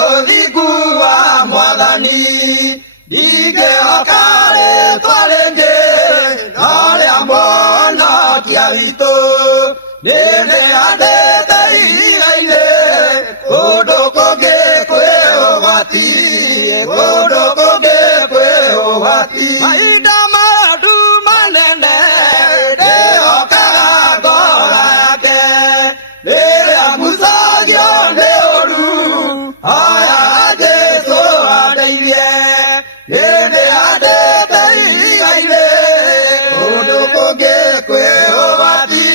Aolikuwa mwadhani dige okare twarenge nole amona kiawito nene adete iraile kodokoge kwe owati kodokoge kwe owati maida madu manene de okara gorake nere amusagyo ne oru aya jeso adaiye nene adete iraile kodokoge kwe owati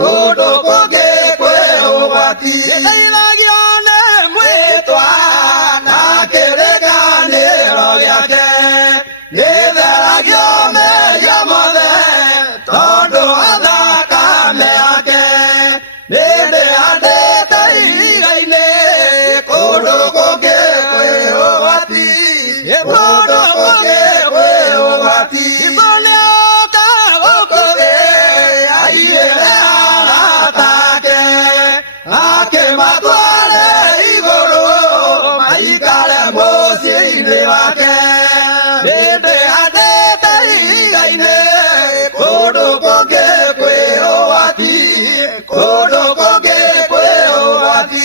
kodokoge kwe owati kailagione mwetwa na keregane royake netheragione yamothe tondo athakame ake nende andete iraine kodokoge kwe owati kodokoge kwe owati ibone oka okoge aiere aratake ake matware igoro maikare muciĩ-inĩ wake nĩndĩ andĩte igaine kũndũ kũngĩ kwĩ ũgwati kũndũ kũngĩ kwĩ ũgwati